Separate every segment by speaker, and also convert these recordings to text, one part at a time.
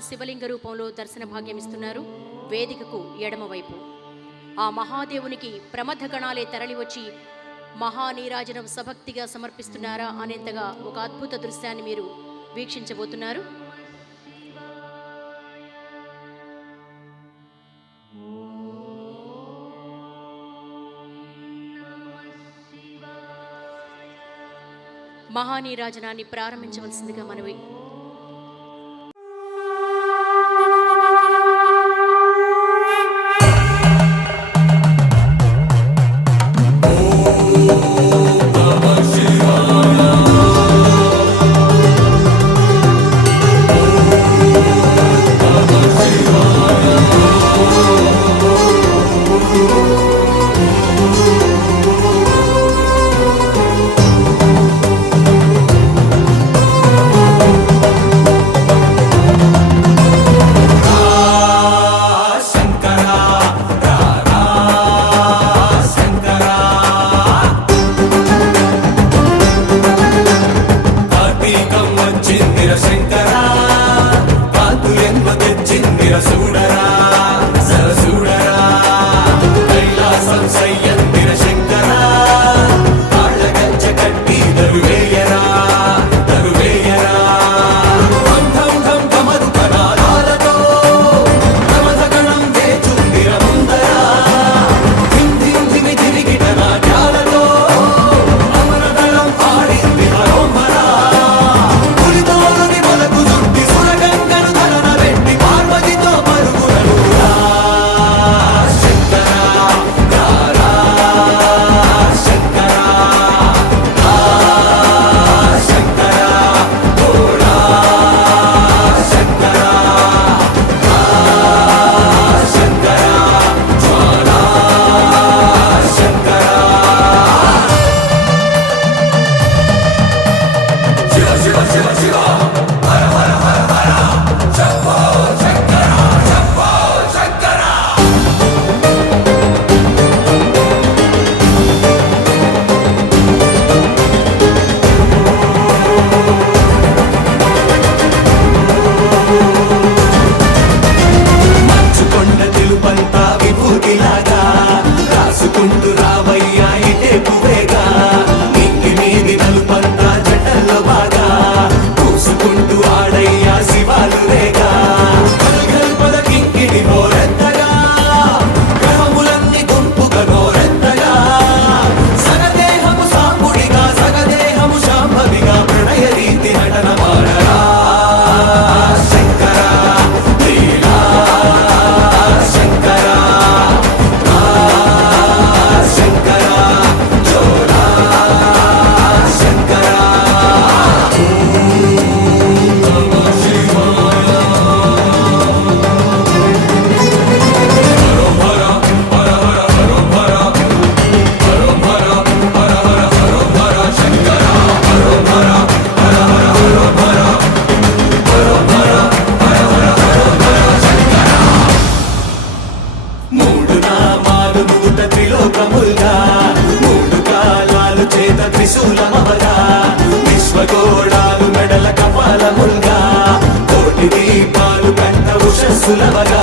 Speaker 1: శివలింగ రూపంలో దర్శన భాగ్యం ఇస్తున్నారు వేదికకు ఎడమవైపు ఆ మహాదేవునికి ప్రమథ గణాలే తరలివచ్చి మహానీరాజనం సభక్తిగా సమర్పిస్తున్నారా అనేంతగా ఒక అద్భుత దృశ్యాన్ని మీరు వీక్షించబోతున్నారు. మహానీరాజనాన్ని ప్రారంభించవలసిందిగా మనవి.
Speaker 2: సులభగా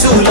Speaker 1: 소리.